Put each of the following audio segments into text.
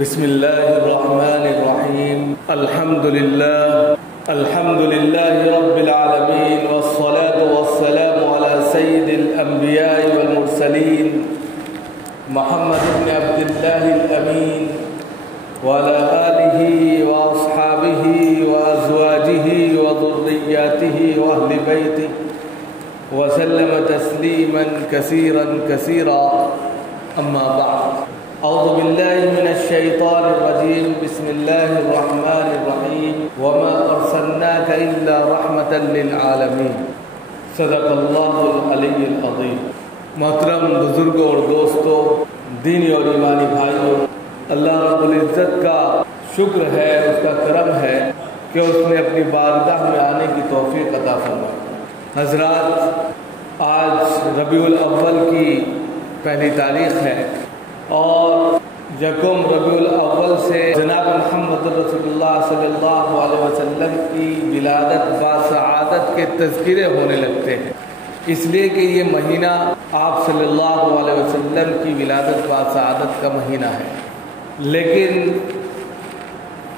بسم الله الرحمن الرحيم الحمد لله رب العالمين والصلاة والسلام على سيد الأنبياء والمرسلين محمد بن عبد الله الأمين وعلى آله وأصحابه وأزواجه وذرياته وأهل بيته وسلم تسليما كثيرا أما بعد أعوذ بالله من الشيطان الرجيم بسم الله الرحمن الرحيم وما أرسلناك إلا رحمة للعالمين صدق الله العلي العظيم. محترم بزرگوں اور دوستوں، دینی اور ایمانی بھائیوں، اللہ رب العزت کا شکر ہے، اس کا کرم ہے کہ اس نے اپنی بارگاہ میں آنے کی توفیق عطا فرمائی. حضرات، آج ربیع الاول کی پہلی تاریخ ہے اور یکم ربیع الاول سے جناب محمد رسول اللہ صلی اللہ علیہ وسلم کی ولادت باسعادت کے تذکرے ہونے لگتے ہیں، اس لیے کہ یہ مہینہ آپ صلی اللہ علیہ وسلم کی ولادت باسعادت کا مہینہ ہے. لیکن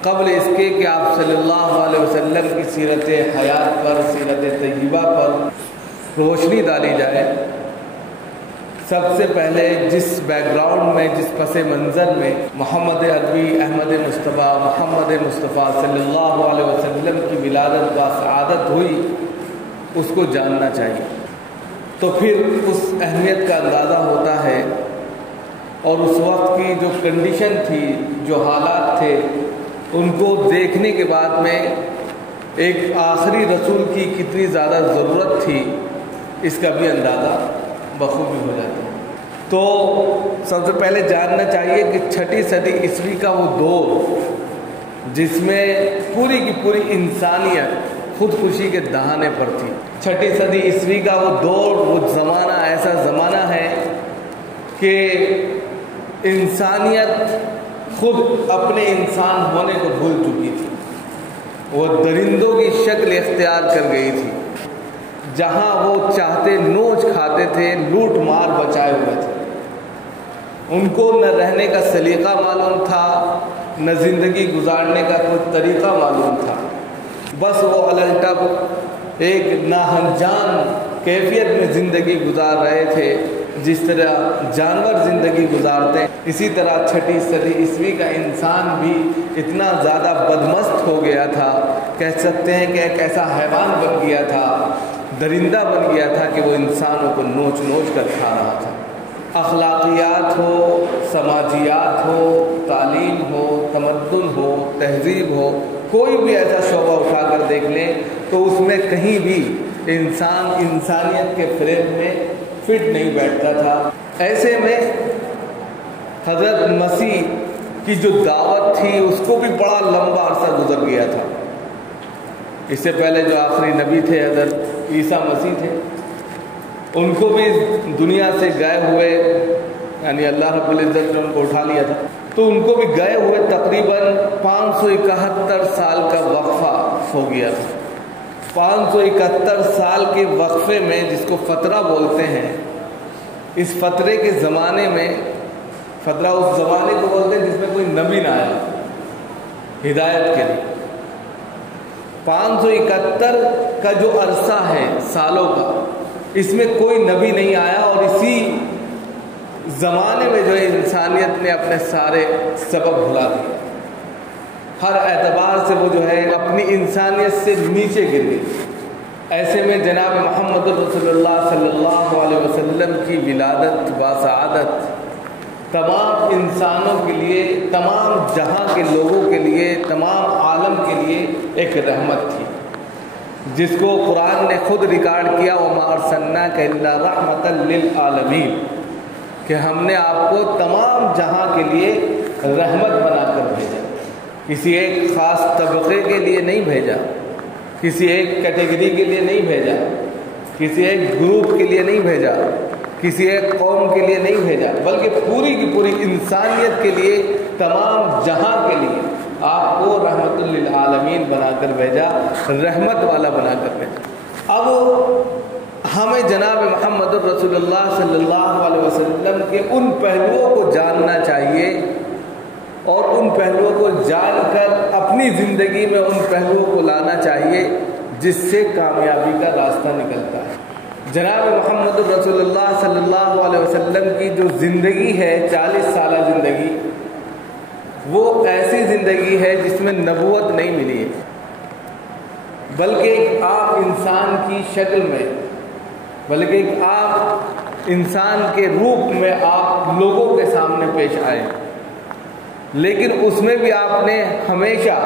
قبل اس کے کہ آپ صلی اللہ علیہ وسلم کی سیرت حیات پر، سیرت طیبہ پر روشنی ڈالی جائے، سب سے پہلے جس بیک گراؤنڈ میں، جس پس منظر میں محمد عربی احمد مصطفیٰ صلی اللہ علیہ وسلم کی ولادت باسعادت ہوئی، اس کو جاننا چاہیے. تو پھر اس اہمیت کا اندازہ ہوتا ہے اور اس وقت کی جو کنڈیشن تھی، جو حالات تھے، ان کو دیکھنے کے بعد میں ایک آخری رسول کی کتنی زیادہ ضرورت تھی، اس کا بھی اندازہ بخوبی ہو جاتا ہے. تو سب سے پہلے جاننا چاہیے کہ 6 صدی عیسوی کا وہ دور جس میں پوری کی پوری انسانیت خودکشی کے دہانے پر تھی. 6 صدی عیسوی کا وہ دور، وہ زمانہ ایسا زمانہ ہے کہ انسانیت خود اپنے انسان ہونے کو بھول چکی تھی. وہ درندوں کی شکل اختیار کر گئی تھی. جہاں وہ چاہتے نوچ کھاتے تھے، لوٹ مار بچائے ہوئے تھے. ان کو نہ رہنے کا سلیقہ معلوم تھا، نہ زندگی گزارنے کا کوئی طریقہ معلوم تھا. بس وہ الٹب ایک ناہنجان کیفیت میں زندگی گزار رہے تھے، جس طرح جانور زندگی گزارتے ہیں. اسی طرح 6 صدی عیسوی کا انسان بھی اتنا زیادہ بدمست ہو گیا تھا، کہہ سکتے ہیں کہ ایک ایسا حیوان بن گیا تھا، درندہ بن گیا تھا کہ وہ انسانوں کو نوچ کر کھا رہا تھا. اخلاقیات ہو، سماجیات ہو، تعلیم ہو، تمدن ہو، تہذیب ہو، کوئی بھی ایسا شعبہ اٹھا کر دیکھ لیں تو اس میں کہیں بھی انسان انسانیت کے فریم میں فٹ نہیں بیٹھتا تھا. ایسے میں حضرت مسیح کی جو دعوت تھی اس کو بھی بڑا لمبا عرصہ گزر گیا تھا. اس سے پہلے جو آخری نبی تھے حضرت عیسیٰ مسیح تھے، ان کو بھی دنیا سے گئے ہوئے، یعنی اللہ رب العزت نے ان کو اٹھا لیا تھا، تو ان کو بھی گئے ہوئے تقریباً 571 سال کا وقفہ ہو گیا تھا. 571 سال کے وقفے میں، جس کو فترہ بولتے ہیں، اس فترے کے زمانے میں، فترہ اس زمانے کو بولتے ہیں جس میں کوئی نبی نہ آیا ہدایت کے لیے. 571 کا جو عرصہ ہے سالوں کا، اس میں کوئی نبی نہیں آیا اور اسی زمانے میں جو ہے انسانیت نے اپنے سارے سبب بھلا دیے. ہر اعتبار سے وہ جو ہے اپنی انسانیت سے نیچے گر گئی. ایسے میں جناب محمد رسول اللہ صلی اللہ علیہ وسلم کی ولادت باسعادت تمام انسانوں کے لیے، تمام جہاں کے لوگوں کے لیے، تمام عالم کے لیے ایک رحمت تھی، جس کو قرآن نے خود ریکارڈ کیا، وَمَا أَرْسَلْنَاكَ إِلَّا رَحْمَةً لِّلْعَالَمِينَ، کہ ہم نے آپ کو تمام جہاں کے لیے رحمت بنا کر بھیجا. کسی ایک خاص طبقے کے لیے نہیں بھیجا، کسی ایک کیٹیگری کے لیے نہیں بھیجا، کسی ایک گروپ کے لیے نہیں بھیجا، کسی ایک قوم کے لیے نہیں بھیجا، بلکہ پوری کی پوری انسانیت کے لیے، تمام جہاں کے لیے آپ کو رحمت للعالمین بنا کر بھیجا، رحمت والا بنا کر بھیجا. اب ہمیں جناب محمد رسول اللہ صلی اللہ علیہ وسلم کے ان پہلوؤں کو جاننا چاہیے اور ان پہلوؤں کو جان کر اپنی زندگی میں ان پہلوؤں کو لانا چاہیے جس سے کامیابی کا راستہ نکلتا ہے۔ جناب محمد رسول اللہ صلی اللہ علیہ وسلم کی جو زندگی ہے 40 سالہ زندگی، وہ ایسی زندگی ہے جس میں نبوت نہیں ملی ہے، بلکہ ایک عام انسان کی شکل میں، بلکہ ایک عام انسان کے روپ میں آپ لوگوں کے سامنے پیش آئے، لیکن اس میں بھی آپ نے ہمیشہ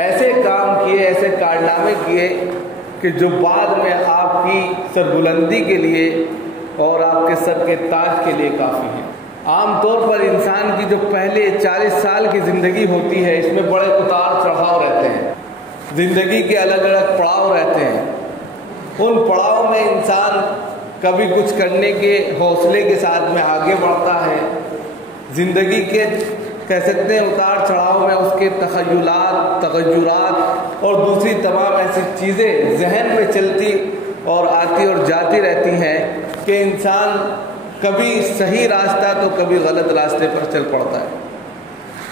ایسے کام کیے، ایسے کارنامے کیے کہ جو بعد میں آپ کی سربلندی کے لیے اور آپ کے سر کے تاج کے لیے کافی ہیں۔ عام طور پر انسان کی جو پہلے 40 سال کی زندگی ہوتی ہے، اس میں بڑے اتار چڑھاؤ رہتے ہیں، زندگی کے الگ الگ پڑاؤ رہتے ہیں۔ ان پڑاؤ میں انسان کبھی کچھ کرنے کے حوصلے کے ساتھ میں آگے بڑھتا ہے، زندگی کے کہہ سکتے ہیں اتار چڑھاؤ میں اس کے تخیلات، تغیرات اور دوسری تمام ایسی چیزیں ذہن میں چلتی اور آتی اور جاتی رہتی ہیں کہ انسان کبھی صحیح راستہ تو کبھی غلط راستے پر چل پڑتا ہے،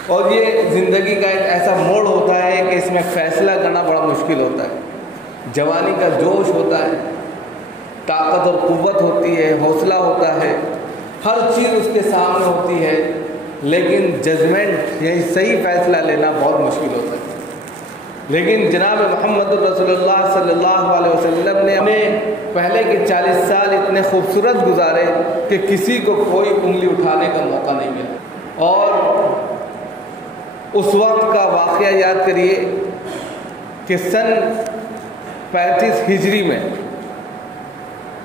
اور یہ زندگی کا ایک ایسا موڑ ہوتا ہے کہ اس میں فیصلہ کرنا بڑا مشکل ہوتا ہے۔ جوانی کا جوش ہوتا ہے، طاقت اور قوت ہوتی ہے، حوصلہ ہوتا ہے، ہر چیز اس کے سامنے ہوتی ہے، لیکن ججمنٹ یعنی صحیح فیصلہ لینا بہت مشکل ہوتا ہے۔ لیکن جناب محمد رسول اللہ صلی اللہ علیہ وسلم نے اپنے پہلے کے 40 سال اتنے خوبصورت گزارے کہ کسی کو کوئی انگلی اٹھانے کا موقع نہیں ملا۔ اور اس وقت کا واقعہ یاد کریے کہ سن 35 ہجری میں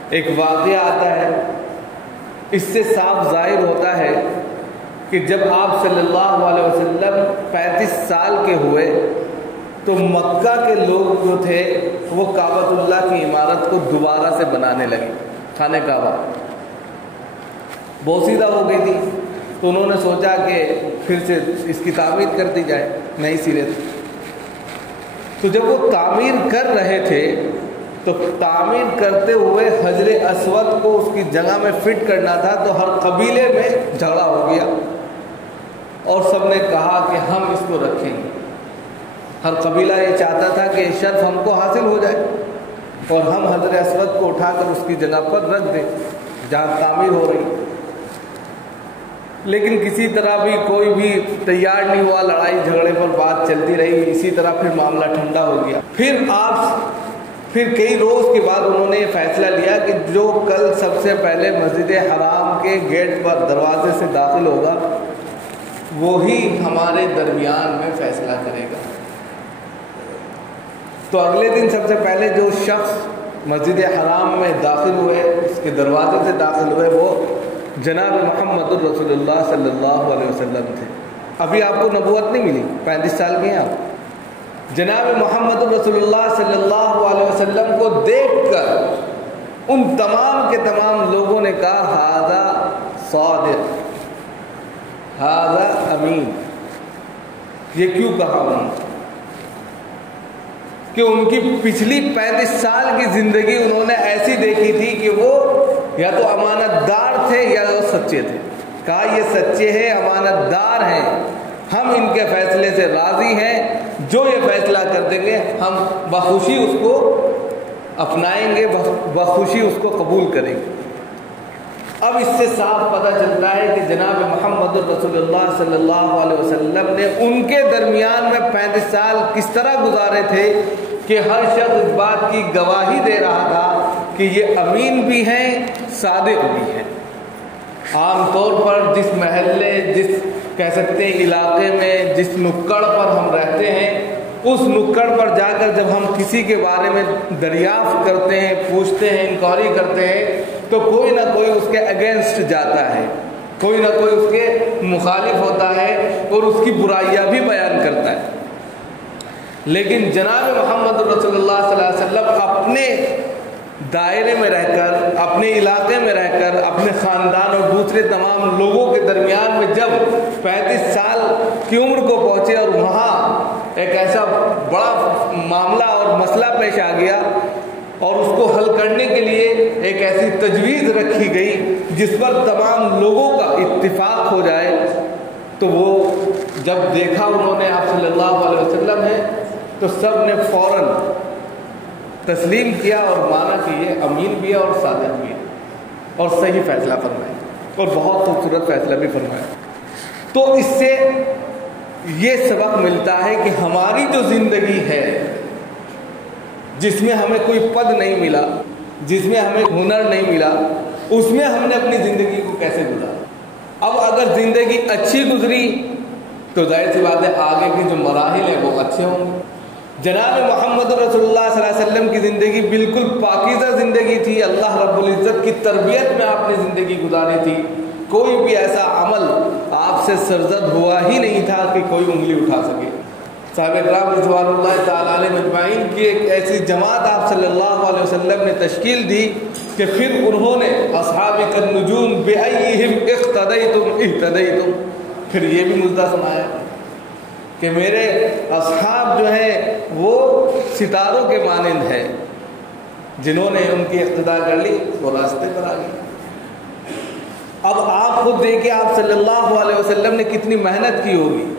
ایک واقعہ آتا ہے، اس سے صاف ظاہر ہوتا ہے کہ جب آپ صلی اللہ علیہ وسلم 35 سال کے ہوئے تو مکہ کے لوگ جو تھے وہ کعبۃ اللہ کی عمارت کو دوبارہ سے بنانے لگے، خانہ کعبہ بوسیدہ ہو گئی تھی، تو انہوں نے سوچا کہ پھر سے اس کی تعمیر کر دی جائے نئی سرے سے۔ تو جب وہ تعمیر کر رہے تھے تو تعمیر کرتے ہوئے حجر اسود کو اس کی جگہ میں فٹ کرنا تھا، تو ہر قبیلے میں جھگڑا ہو گیا اور سب نے کہا کہ ہم اس کو رکھیں گے۔ ہر قبیلہ یہ چاہتا تھا کہ شرف ہم کو حاصل ہو جائے اور ہم حجر اسود کو اٹھا کر اس کی جگہ پر رکھ دیں جہاں تعمیر ہو رہی، لیکن کسی طرح بھی کوئی بھی تیار نہیں ہوا، لڑائی جھگڑے پر بات چلتی رہی، اسی طرح پھر معاملہ ٹھنڈا ہو گیا۔ پھر کئی روز کے بعد انہوں نے یہ فیصلہ لیا کہ جو کل سب سے پہلے مسجد حرام کے گیٹ پر دروازے سے داخل ہوگا وہی ہمارے درمیان میں فیصلہ کرے گا۔ تو اگلے دن سب سے پہلے جو شخص مسجد حرام میں داخل ہوئے، اس کے دروازے سے داخل ہوئے، وہ جناب محمد رسول اللہ صلی اللہ علیہ وسلم تھے۔ ابھی آپ کو نبوت نہیں ملی، 35 سال کے ہیں آپ۔ جناب محمد رسول اللہ صلی اللہ علیہ وسلم کو دیکھ کر ان تمام کے تمام لوگوں نے کہا ھذا صادق، ھذا امین۔ یہ کیوں کہا انہوں نے؟ کہ ان کی پچھلی 35 سال کی زندگی انہوں نے ایسی دیکھی تھی کہ وہ یا تو امانت دار تھے یا وہ سچے تھے۔ کہا یہ سچے ہیں، امانت دار ہیں، ہم ان کے فیصلے سے راضی ہیں، جو یہ فیصلہ کر دیں گے ہم بخوشی اس کو اپنائیں گے، بخوشی اس کو قبول کریں گے۔ اب اس سے صاف پتہ چلتا ہے کہ جناب محمد رسول اللہ صلی اللہ علیہ وسلم نے ان کے درمیان میں 35 سال کس طرح گزارے تھے کہ ہر شخص اس بات کی گواہی دے رہا تھا کہ یہ امین بھی ہیں، صادق بھی ہیں۔ عام طور پر جس محلے، جس کہہ سکتے ہیں علاقے میں، جس نکڑ پر ہم رہتے ہیں، اس نکڑ پر جا کر جب ہم کسی کے بارے میں دریافت کرتے ہیں، پوچھتے ہیں، انکوائری کرتے ہیں، تو کوئی نہ کوئی اس کے اگینسٹ جاتا ہے، کوئی نہ کوئی اس کے مخالف ہوتا ہے اور اس کی برائیاں بھی بیان کرتا ہے۔ لیکن جناب محمد رسول اللہ صلی اللہ علیہ وسلم اپنے دائرے میں رہ کر، اپنے علاقے میں رہ کر، اپنے خاندان اور دوسرے تمام لوگوں کے درمیان میں جب 35 سال کی عمر کو پہنچے اور وہاں ایک ایسا بڑا معاملہ اور مسئلہ پیش آ گیا اور اس کو حل کرنے کے لیے ایک ایسی تجویز رکھی گئی جس پر تمام لوگوں کا اتفاق ہو جائے، تو وہ جب دیکھا انہوں نے آپ صلی اللہ علیہ وسلم ہے تو سب نے فوراً تسلیم کیا اور مانا کہ یہ امین بھی ہے اور صادق بھی ہے اور صحیح فیصلہ فرمایا اور بہت خوبصورت فیصلہ بھی فرمایا۔ تو اس سے یہ سبق ملتا ہے کہ ہماری جو زندگی ہے جس میں ہمیں کوئی پد نہیں ملا، جس میں ہمیں ہنر نہیں ملا، اس میں ہم نے اپنی زندگی کو کیسے گزارا۔ اب اگر زندگی اچھی گزری تو ظاہر سی بات ہے آگے کی جو مراحل ہیں وہ اچھے ہوں گے۔ جناب محمد رسول اللہ صلی اللہ علیہ وسلم کی زندگی بالکل پاکیزہ زندگی تھی، اللہ رب العزت کی تربیت میں آپ نے زندگی گزاری تھی، کوئی بھی ایسا عمل آپ سے سرزد ہوا ہی نہیں تھا کہ کوئی انگلی اٹھا سکے۔ صحابہ کرام رضوان اللہ تعالیٰ علیہ مجمعین کی ایک ایسی جماعت آپ صلی اللہ علیہ وسلم نے تشکیل دی کہ پھر انہوں نے اصحاب النجوم بأیہم اقتدیتم اہتدیتم، پھر یہ بھی مجدہ سنایا کہ میرے اصحاب جو ہیں وہ ستاروں کے مانند ہے، جنہوں نے ان کی اقتداء کر لی وہ راستے پر آ گئی۔ اب آپ خود دیکھیں آپ صلی اللہ علیہ وسلم نے کتنی محنت کی ہوگی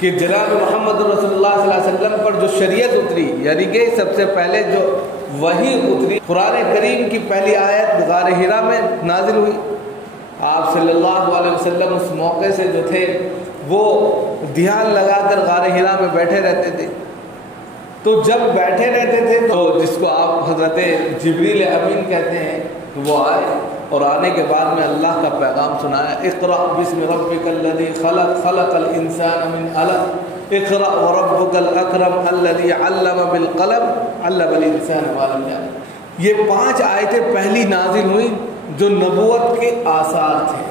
کہ جناب محمد رسول اللہ صلی اللہ علیہ وسلم پر جو شریعت اتری، یعنی کہ سب سے پہلے جو وحی اتری، قرآن کریم کی پہلی آیت غار حرا میں نازل ہوئی۔ آپ صلی اللہ علیہ وسلم اس موقع سے جو تھے وہ دھیان لگا کر غار حرا میں بیٹھے رہتے تھے، تو جب بیٹھے رہتے تھے تو جس کو آپ حضرت جبریل امین کہتے ہیں وہ آئے اور آنے کے بعد میں اللہ کا پیغام سنایا، اقرأ بسم ربک الذی خلق خلق الانسان من علق اقرأ وربک الاکرم الذی علم بالقلم علم الانسان ما لم یعلم۔ یہ 5 آیتیں پہلی نازل ہوئی جو نبوت کے آثار تھے،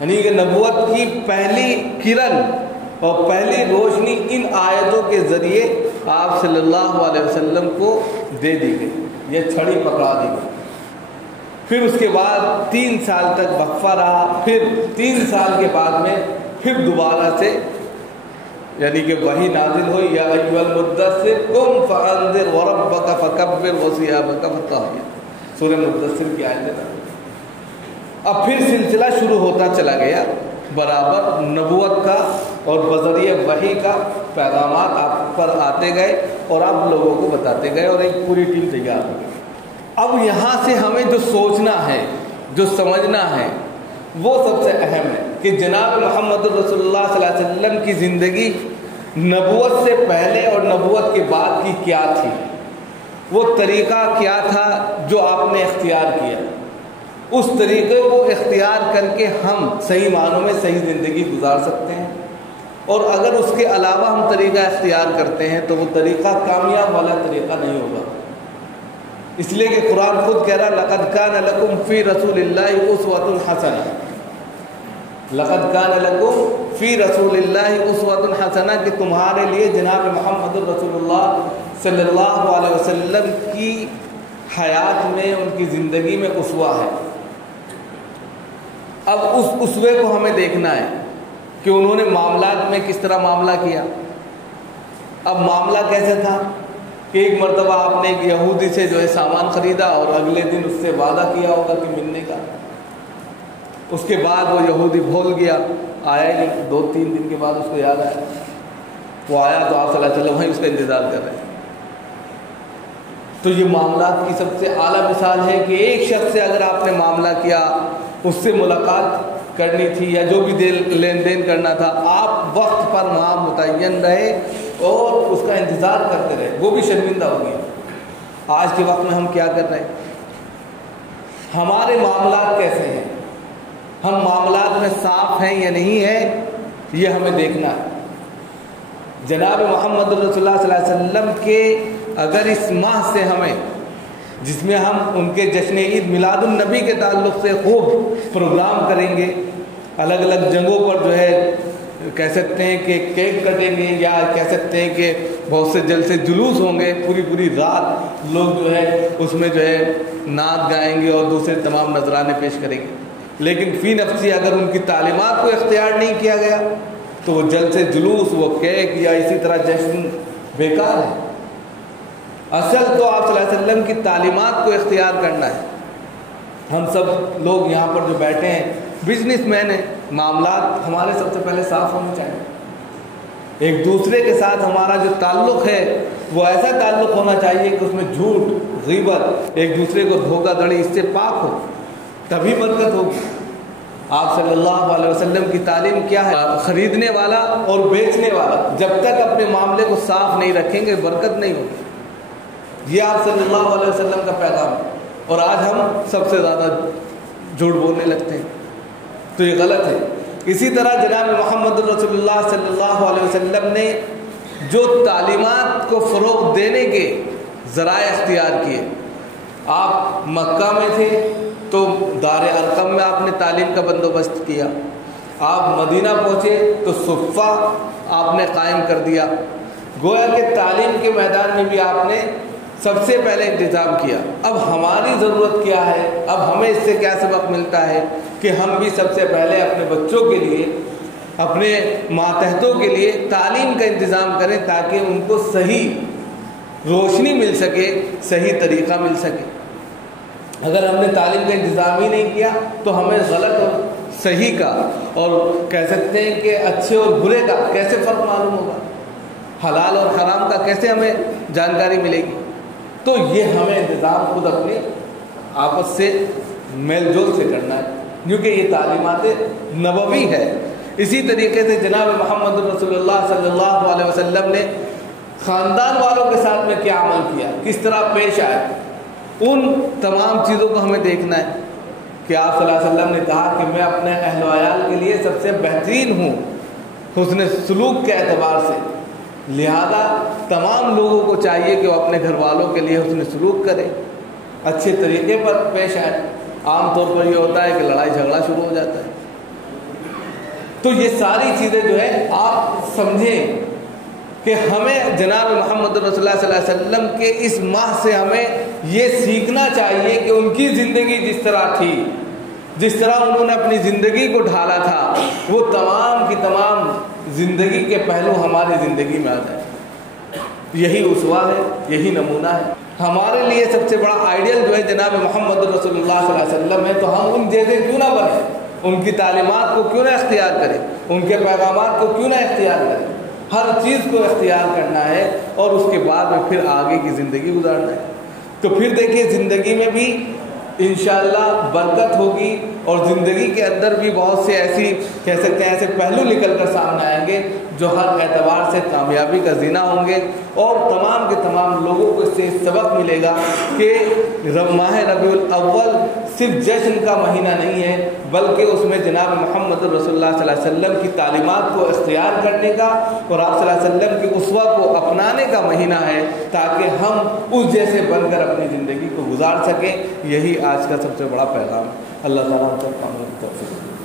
یعنی کہ نبوت کی پہلی کرن اور پہلی روشنی ان آیتوں کے ذریعے آپ صلی اللہ علیہ وسلم کو دے دی گئی، یہ چھڑی پکڑا دی گئی۔ پھر اس کے بعد 3 سال تک وقفہ رہا، پھر 3 سال کے بعد میں پھر دوبارہ سے یعنی کہ وہی نازل ہوئی، یا ایھا المدثر قم فانذر وربک فکبر وثیابک فطہر، سورہ مدثر کی آیت ہے۔ اب پھر سلسلہ شروع ہوتا چلا گیا، برابر نبوت کا اور بذریعہ وحی کا پیغامات آپ پر آتے گئے اور آپ لوگوں کو بتاتے گئے اور ایک پوری ٹیم تیار ہو گئی۔ اب یہاں سے ہمیں جو سوچنا ہے، جو سمجھنا ہے، وہ سب سے اہم ہے کہ جناب محمد رسول اللہ صلی اللہ علیہ وسلم کی زندگی نبوت سے پہلے اور نبوت کے بعد کی کیا تھی، وہ طریقہ کیا تھا جو آپ نے اختیار کیا، اس طریقے کو اختیار کر کے ہم صحیح معنوں میں صحیح زندگی گزار سکتے ہیں، اور اگر اس کے علاوہ ہم طریقہ اختیار کرتے ہیں تو وہ طریقہ کامیاب والا طریقہ نہیں ہوگا۔ اس لیے کہ قرآن خود کہہ رہا لقد کان لکم فی رسول اللہ اسوۃ حسنہ، لقد کان لکم فی رسول اللہ اسوۃ حسنہ، کہ تمہارے لیے جناب محمد رسول اللہ صلی اللہ علیہ وسلم کی حیات میں، ان کی زندگی میں اسوہ ہے۔ اب اس اسوے کو ہمیں دیکھنا ہے کہ انہوں نے معاملات میں کس طرح معاملہ کیا۔ اب معاملہ کیسے تھا کہ ایک مرتبہ آپ نے ایک یہودی سے جو ہے سامان خریدا اور اگلے دن اس سے وعدہ کیا ہوگا کہ ملنے کا، اس کے بعد وہ یہودی بھول گیا، آیا ہی نہیں، 2-3 دن کے بعد اس کو یاد آیا، وہ آیا تو آپ صلی اللہ علیہ وسلم وہیں اس کا انتظار کر رہے ہیں۔ تو یہ معاملات کی سب سے اعلیٰ مثال ہے کہ ایک شخص سے اگر آپ نے معاملہ کیا، اس سے ملاقات کرنی تھی یا جو بھی لین دین کرنا تھا، آپ وقت پر وہاں متعین رہے اور اس کا انتظار کرتے رہے، وہ بھی شرمندہ ہو گیا۔ آج کے وقت میں ہم کیا کر رہے ہیں؟ ہمارے معاملات کیسے ہیں؟ ہم معاملات میں صاف ہیں یا نہیں ہیں، یہ ہمیں دیکھنا ہے۔ جناب محمد رسول اللہ صلی اللہ علیہ وسلم کے اگر اس ماہ سے ہمیں، جس میں ہم ان کے جشن عید میلاد النبی کے تعلق سے خوب پروگرام کریں گے، الگ الگ جگہوں پر جو ہے کہہ سکتے ہیں کہ کیک کٹیں گے، یا کہہ سکتے ہیں کہ بہت سے جلسے جلوس ہوں گے، پوری رات لوگ جو ہے اس میں جو ہے نعت گائیں گے اور دوسرے تمام نذرانے پیش کریں گے، لیکن فی نفسی اگر ان کی تعلیمات کو اختیار نہیں کیا گیا تو وہ جلسے جلوس، وہ کیک یا اسی طرح جشن بیکار ہے۔ اصل تو آپ صلی اللہ علیہ وسلم کی تعلیمات کو اختیار کرنا ہے۔ ہم سب لوگ یہاں پر جو بیٹھے ہیں بزنس مین ہیں، معاملات ہمارے سب سے پہلے صاف ہونے چاہیے. ایک دوسرے کے ساتھ ہمارا جو تعلق ہے وہ ایسا تعلق ہونا چاہیے کہ اس میں جھوٹ, غیبت, ایک دوسرے کو دھوکہ دھڑی, اس سے پاک ہو, تبھی برکت ہوگی. آپ صلی اللہ علیہ وسلم کی تعلیم کیا ہے؟ خریدنے والا اور بیچنے والا جب تک اپنے معاملے کو صاف نہیں رکھیں گے برکت نہیں ہوگی. یہ آپ صلی اللہ علیہ وسلم کا پیغام ہے. اور آج ہم سب سے زیادہ جھوٹ بولنے لگتے ہیں, تو یہ غلط ہے. اسی طرح جناب محمد رسول اللہ صلی اللہ علیہ وسلم نے جو تعلیمات کو فروغ دینے کے ذرائع اختیار کیے, آپ مکہ میں تھے تو دار ارقم میں آپ نے تعلیم کا بندوبست کیا, آپ مدینہ پہنچے تو صفہ آپ نے قائم کر دیا. گویا کہ تعلیم کے میدان میں بھی آپ نے سب سے پہلے انتظام کیا. اب ہماری ضرورت کیا ہے؟ اب ہمیں اس سے کیا سبق ملتا ہے کہ ہم بھی سب سے پہلے اپنے بچوں کے لیے, اپنے ماتحتوں کے لیے تعلیم کا انتظام کریں تاکہ ان کو صحیح روشنی مل سکے, صحیح طریقہ مل سکے. اگر ہم نے تعلیم کا انتظام ہی نہیں کیا تو ہمیں غلط اور صحیح کا, اور کہہ سکتے ہیں کہ اچھے اور برے کا کیسے فرق معلوم ہوگا, حلال اور حرام کا کیسے ہمیں جانکاری ملے گی. تو یہ ہمیں انتظام خود اپنے آپس سے میل جول سے کرنا ہے, کیونکہ یہ تعلیمات نبوی ہے. اسی طریقے سے جناب محمد رسول اللہ صلی اللہ علیہ وسلم نے خاندان والوں کے ساتھ میں کیا عمل کیا, کس طرح پیش آئے, ان تمام چیزوں کو ہمیں دیکھنا ہے. کہ آپ صلی اللہ علیہ وسلم نے کہا کہ میں اپنے اہل و عیال کے لیے سب سے بہترین ہوں حسن سلوک کے اعتبار سے, لہذا تمام لوگوں کو چاہیے کہ وہ اپنے گھر والوں کے لیے حسن سلوک کریں, اچھے طریقے پر پیش آئیں. عام طور پر یہ ہوتا ہے کہ لڑائی جھگڑا شروع ہو جاتا ہے. تو یہ ساری چیزیں جو ہے آپ سمجھیں کہ ہمیں جناب محمد رسول اللہ صلی اللہ علیہ وسلم کے اس ماہ سے ہمیں یہ سیکھنا چاہیے کہ ان کی زندگی جس طرح تھی, جس طرح انہوں نے اپنی زندگی کو ڈھالا تھا, وہ تمام کی تمام زندگی کے پہلو ہماری زندگی میں آ جائیں. یہی اسوہ ہے, یہی نمونہ ہے. ہمارے لیے سب سے بڑا آئیڈیل جو ہے جناب محمد رسول اللہ صلی اللہ علیہ وسلم ہے, تو ہم ان جیسے کیوں نہ بنیں, ان کی تعلیمات کو کیوں نہ اختیار کریں, ان کے پیغامات کو کیوں نہ اختیار کریں. ہر چیز کو اختیار کرنا ہے اور اس کے بعد میں پھر آگے کی زندگی گزارنا ہے. تو پھر دیکھیے زندگی میں بھی انشاءاللہ برکت ہوگی, اور زندگی کے اندر بھی بہت سے ایسی کہہ سکتے ہیں ایسے پہلو نکل کر سامنے آئیں گے جو ہر اعتبار سے کامیابی کا زینہ ہوں گے, اور تمام کے تمام لوگوں کو اس سے سبق ملے گا کہ ماہ ربیع الاول صرف جشن کا مہینہ نہیں ہے, بلکہ اس میں جناب محمد رسول اللہ صلی اللہ علیہ وسلم کی تعلیمات کو اختیار کرنے کا اور آپ صلی اللہ علیہ وسلم کی اسوہ کو اپنانے کا مہینہ ہے, تاکہ ہم اس جیسے بن کر اپنی زندگی کو گزار سکیں. یہی آج کا سب سے بڑا پیغام. اللہ تعالیٰ ہم سب کامیاب توفیق.